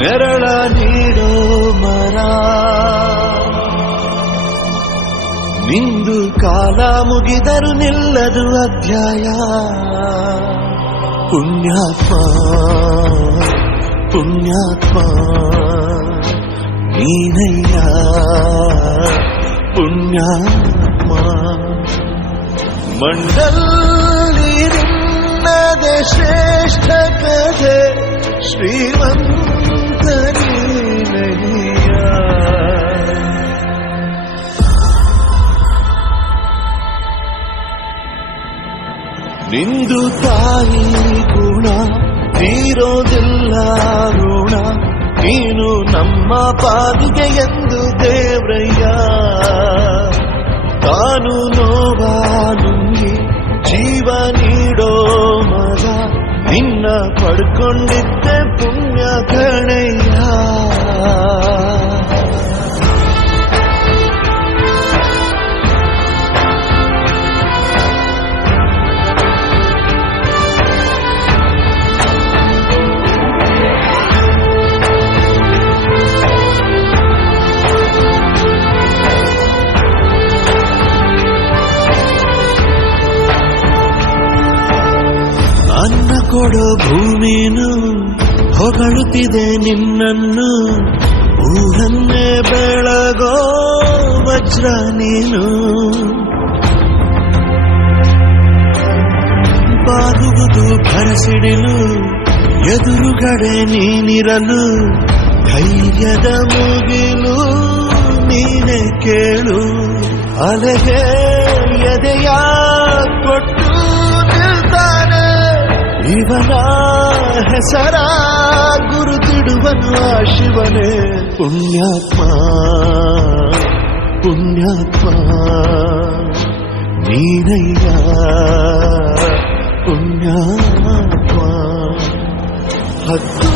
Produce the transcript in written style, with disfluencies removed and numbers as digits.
ನೆರಳ ನೀಡೋ ಮರ ನಿಂದು ಕಾಲ ಮುಗಿದರು ನಿಲ್ಲದು ಅಧ್ಯಾಯ ಪುಣ್ಯಾತ್ಮ ಪುಣ್ಯಾತ್ಮ ನೀನಯ್ಯ ಪುಣ್ಯಾತ್ಮ ಮಂಡಲ್ಲಿ ನಿನ್ನದೆ ಶ್ರೇಷ್ಠ ಕಥೆ ಶ್ರೀಮಂತ ನೀನಯ್ಯ ನಿಂದು ತಾಯಿ ಗುಣ ತೀರೋದಿಲ್ಲ ಋಣ ನೀನು ನಮ್ಮ ಪಾದಿಗೆ ಎಂದು ದೇವ್ರಯ್ಯ ತಾನು ನೋವಾ ನುಂಗಿ ಜೀವ ನೀಡೋ ಮಗ ನಿನ್ನ ಪಡ್ಕೊಂಡಿದ್ದೆ ಪುಣ್ಯ ಕಣಯ್ಯ ಅನ್ನ ಕೊಡೋ ಭೂಮಿನು ಹೊಗಳುತ್ತಿದೆ ನಿನ್ನನ್ನು ಊರನ್ನೇ ಬೆಳಗೋ ವಜ್ರ ನೀನು ಬಾಗುವುದು ಭರಸಿಡಿಲು ಎದುರುಗಡೆ ನೀನಿರಲು ಧೈರ್ಯದ ಮುಗಿಲು ನೀನೆ ಕೇಳು ಅಲೆಗೆ ಎದೆಯ ಕೊಟ್ಟು ನಿಲ್ತಾನೆ ಇವನ ಹೆಸರ ಗುರುತಿಡುವನು ಆ ಶಿವನೇ ಪುಣ್ಯಾತ್ಮ ಪುಣ್ಯಾತ್ಮ ನೀನಯ್ಯ ಪುಣ್ಯಾತ್ಮ ಹತ್ತು